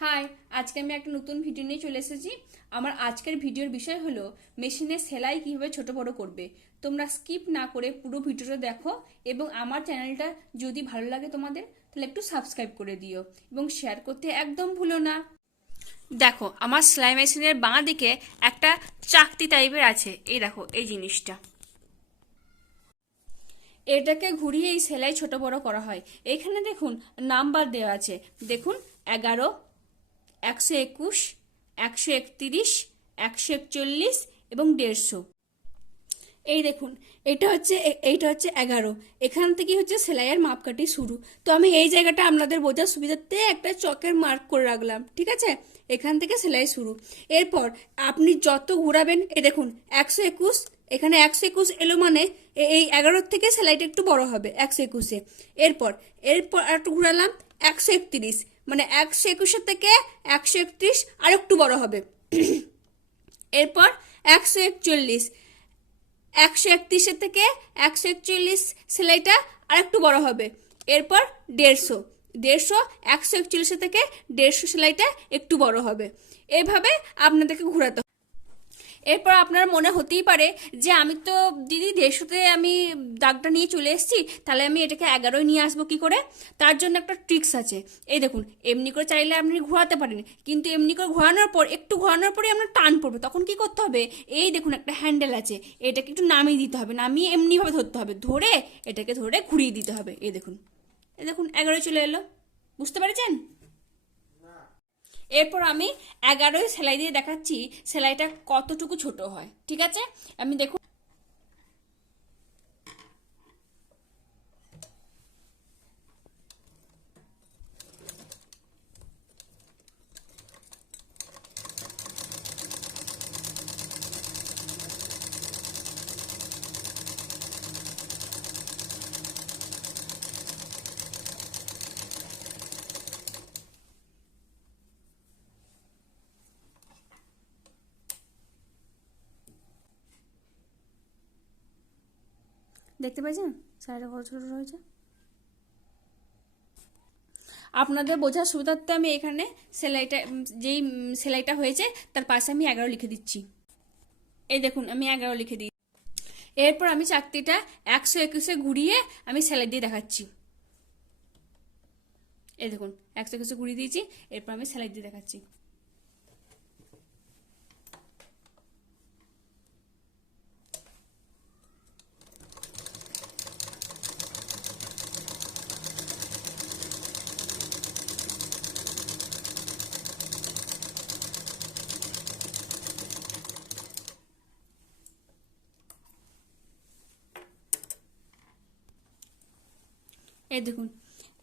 High, আজকে আমি একটা নতুন ভিডিও নিয়ে চলে এসেছি। আমার আজকের ভিডিওর বিষয় হলো মেশিনে সেলাই কীভাবে ছোট বড় করবে। তোমরা স্কিপ না করে পুরো ভিডিওটা দেখো এবং আমার চ্যানেলটা যদি ভালো লাগে তোমাদের, তাহলে একটু সাবস্ক্রাইব করে দিও এবং শেয়ার করতে একদম ভুলো না। দেখো, আমার সেলাই মেশিনের বাঁ দিকে একটা চাকতি টাইপের আছে। এই দেখো, এই জিনিসটা। এটাকে ঘুরিয়ে এই সেলাই ছোট বড় করা হয়। এখানে দেখুন নাম্বার দেওয়া আছে। দেখুন, এগারো একশো একুশ, একশো একতিরিশ, একশো একচল্লিশ এবং দেড়শো। এই দেখুন, এটা হচ্ছে এইটা হচ্ছে এগারো। এখান থেকে হচ্ছে সেলাইয়ের মাপকাঠি শুরু। তো আমি এই জায়গাটা আপনাদের বোঝার সুবিধার্থে একটা চকের মার্ক করে রাখলাম, ঠিক আছে? এখান থেকে সেলাই শুরু। এরপর আপনি যত ঘোরাবেন, এ দেখুন, একশো একুশ, এখানে একশো একুশ এলো মানে এই এগারোর থেকে সেলাইটা একটু বড় হবে, একশো একুশে। এরপর এরপর একটু ঘুরালাম, একশো একত্রিশ। মানে একশো একুশের থেকে একশো একত্রিশ, আর একটু বড় হবে। এরপর একশো একচল্লিশ। একশো একত্রিশের থেকে একশো একচল্লিশ সেলাইটা আর একটু বড় হবে। এরপর দেড়শো। দেড়শো, একশো একচল্লিশের থেকে দেড়শো সেলাইটা একটু বড় হবে। এভাবে আপনাদেরকে ঘোরাতে। এরপর আপনার মনে হতেই পারে যে আমি তো, দিদি দেড়শোতে আমি দাগটা নিয়ে চলে এসেছি, তাহলে আমি এটাকে এগারোয় নিয়ে আসব কি করে? তার জন্য একটা ট্রিক্স আছে। এই দেখুন, এমনি করে চাইলে আপনি ঘোরাতে পারেন, কিন্তু এমনি করে ঘোরানোর পর, একটু ঘোরানোর পরে আপনার টান পড়বে। তখন কি করতে হবে? এই দেখুন, একটা হ্যান্ডেল আছে, এটাকে একটু নামিয়ে দিতে হবে, নামিয়ে এমনিভাবে ধরতে হবে, ধরে এটাকে ধরে ঘুরিয়ে দিতে হবে। এই দেখুন এই দেখুন, এগারোয় চলে এলো, বুঝতে পেরেছেন? এরপর আমি এগারোই সেলাই দিয়ে দেখাচ্ছি সেলাইটা কতটুকু ছোট হয় ঠিক আছে? আমি দেখুন দেখতে পাচ্ছেন সেলাইটা কত ছোট রয়েছে আপনাদের বোঝার সুবিধার্থে আমি এখানে সেলাইটা যেই সেলাইটা হয়েছে, তার পাশে আমি এগারো লিখে দিচ্ছি। এই দেখুন, আমি এগারো লিখে দিই। এরপর আমি চাকতিটা একশো একুশে ঘুরিয়ে আমি সেলাই দিয়ে দেখাচ্ছি। এই দেখুন, একশো একুশে ঘুরিয়ে দিয়েছি, এরপর আমি সেলাই দিয়ে দেখাচ্ছি। এই দেখুন,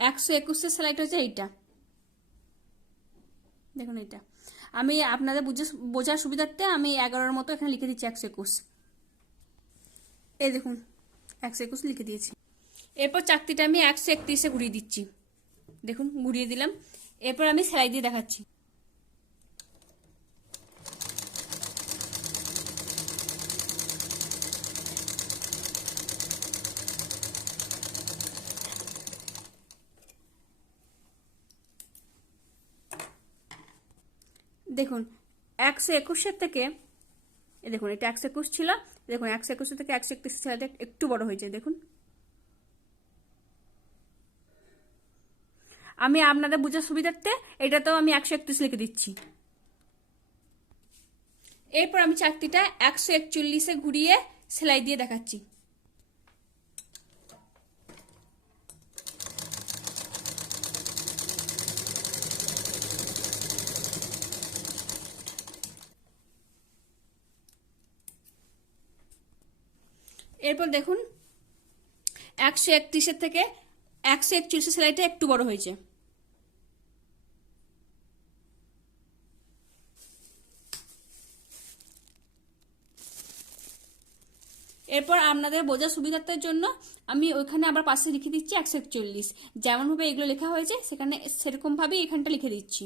একশো একুশের সেলাইটা হচ্ছে এইটা। দেখুন এইটা। আমি আপনাদের বুঝে বোঝার সুবিধার্থে আমি এগারোর মতো এখানে লিখে দিচ্ছি একশো একুশ। এই দেখুন, একশো একুশ লিখে দিয়েছি। এরপর চাকতিটা আমি একশো একত্রিশে ঘুরিয়ে দিচ্ছি। দেখুন, ঘুরিয়ে দিলাম। এরপর আমি সেলাই দিয়ে দেখাচ্ছি। দেখুন একশো একুশের থেকে দেখুন, এটা একশো একুশ ছিল দেখুন একশো একুশের থেকে একশো একত্রিশ ছেলেটা একটু বড় হয়েছে, দেখুন। আমি আপনাদের বুঝার সুবিধার্থে এটাতেও আমি একশো একত্রিশ লিখে দিচ্ছি। এরপর আমি চাকতিটা একশো একচল্লিশে ঘুরিয়ে সেলাই দিয়ে দেখাচ্ছি। এরপর দেখুন, একশো একত্রিশের থেকে একশো একচল্লিশের সেলাইটা একটু বড় হয়েছে। এরপর আপনাদের বোঝার সুবিধার্থের জন্য আমি ওইখানে আবার পাশে লিখে দিচ্ছি একশো একচল্লিশ। যেমনভাবে এগুলো লেখা হয়েছে, সেখানে সেরকমভাবেই এখানটা লিখে দিচ্ছি।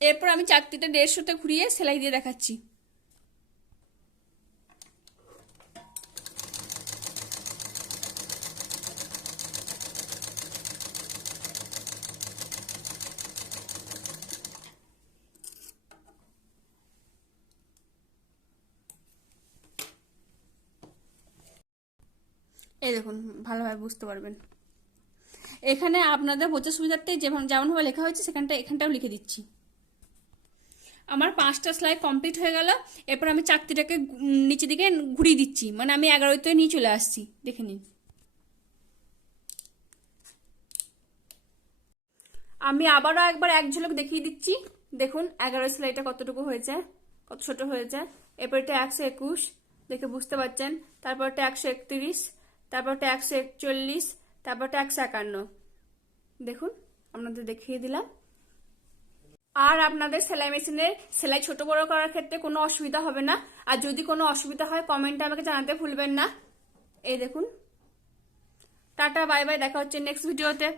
এরপর আমি চাকতিটা দেড়শোতে ঘুরিয়ে সেলাই দিয়ে দেখাচ্ছি। এই দেখুন ভালোভাবে বুঝতে পারবেন। এখানে আপনাদের বোঝার সুবিধার্থে যেমন যেমনভাবে লেখা হয়েছে সেখানটা এখানটাও লিখে দিচ্ছি। আমার পাঁচটা সেলাই কমপ্লিট হয়ে গেল। এরপর আমি চাকতিটাকে উম, নিচের দিকে ঘুরিয়ে দিচ্ছি। মানে আমি এগারোতে নিয়ে চলে আসছি। দেখে নিন। আমি আবারও একবার এক ঝলক দেখিয়ে দিচ্ছি। দেখুন এগারো সেলাইটা কতটুকু হয়েছে কত ছোট হয়েছে। এরপরটা একশো একুশ দেখে বুঝতে পারছেন। তারপরটা একশো একত্রিশ তারপরটা একশো একচল্লিশ তারপরটা একশো একান্ন। দেখুন, আপনাদের দেখিয়ে দিলাম। আর আপনাদের সেলাই মেশিনের সেলাই ছোট বড় করার ক্ষেত্রে কোনো অসুবিধা হবে না। আর যদি কোনো অসুবিধা হয় কমেন্টে আমাকে জানাতে ভুলবেন না। এই দেখুন। টাটা বাই বাই দেখা হচ্ছে নেক্সট ভিডিওতে